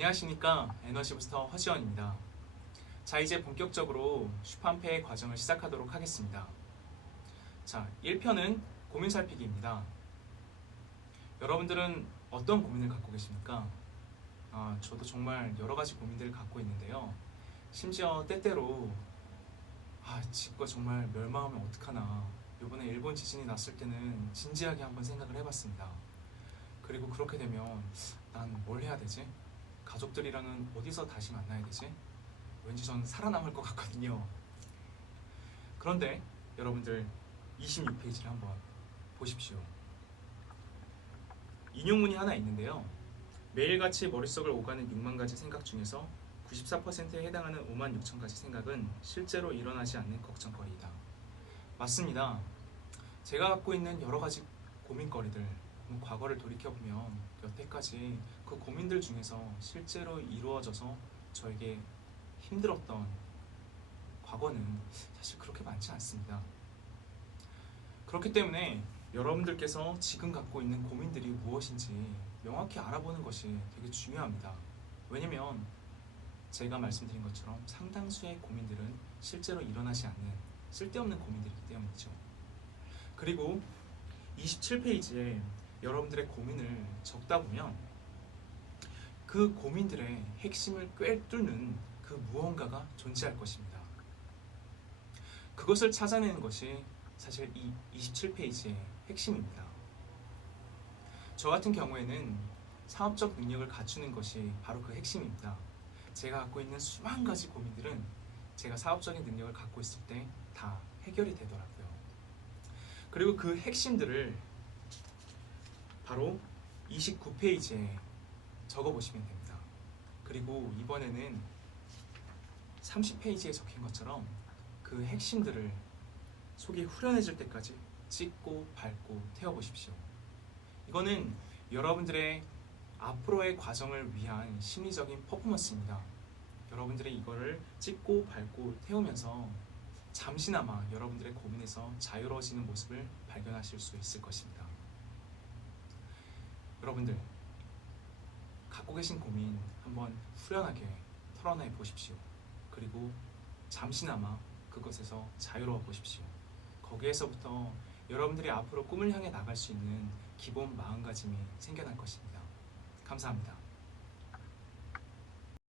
안녕하십니까 에너지부스터 허지원입니다. 자 이제 본격적으로 슈판페의 과정을 시작하도록 하겠습니다. 자 1편은 고민 살피기입니다. 여러분들은 어떤 고민을 갖고 계십니까? 아 저도 정말 여러 가지 고민들을 갖고 있는데요. 심지어 때때로 아 집과 정말 멸망하면 어떡하나 이번에 일본 지진이 났을 때는 진지하게 한번 생각을 해봤습니다. 그리고 그렇게 되면 난 뭘 해야 되지? 가족들이랑은 어디서 다시 만나야 되지? 왠지 전 살아남을 것 같거든요. 그런데 여러분들 26페이지를 한번 보십시오. 인용문이 하나 있는데요. 매일같이 머릿속을 오가는 6만 가지 생각 중에서 94%에 해당하는 5만 6천 가지 생각은 실제로 일어나지 않는 걱정거리이다. 맞습니다. 제가 갖고 있는 여러 가지 고민거리들, 뭐 과거를 돌이켜보면 여태까지 그 고민들 중에서 실제로 이루어져서 저에게 힘들었던 과거는 사실 그렇게 많지 않습니다. 그렇기 때문에 여러분들께서 지금 갖고 있는 고민들이 무엇인지 명확히 알아보는 것이 되게 중요합니다. 왜냐면 제가 말씀드린 것처럼 상당수의 고민들은 실제로 일어나지 않는 쓸데없는 고민들이기 때문이죠. 그리고 27페이지에 여러분들의 고민을 적다 보면 그 고민들의 핵심을 꿰뚫는 그 무언가가 존재할 것입니다. 그것을 찾아내는 것이 사실 이 27페이지의 핵심입니다. 저 같은 경우에는 사업적 능력을 갖추는 것이 바로 그 핵심입니다. 제가 갖고 있는 수만 가지 고민들은 제가 사업적인 능력을 갖고 있을 때 다 해결이 되더라고요. 그리고 그 핵심들을 바로 29페이지에 적어 보시면 됩니다. 그리고 이번에는 30페이지에 적힌 것처럼 그 핵심들을 속이 후련해질 때까지 찍고 밟고 태워 보십시오. 이거는 여러분들의 앞으로의 과정을 위한 심리적인 퍼포먼스입니다. 여러분들이 이거를 찍고 밟고 태우면서 잠시나마 여러분들의 고민에서 자유로워지는 모습을 발견하실 수 있을 것입니다. 여러분들 갖고 계신 고민 한번 후련하게 털어내 보십시오. 그리고 잠시나마 그것에서 자유로워 보십시오. 거기에서부터 여러분들이 앞으로 꿈을 향해 나갈 수 있는 기본 마음가짐이 생겨날 것입니다. 감사합니다.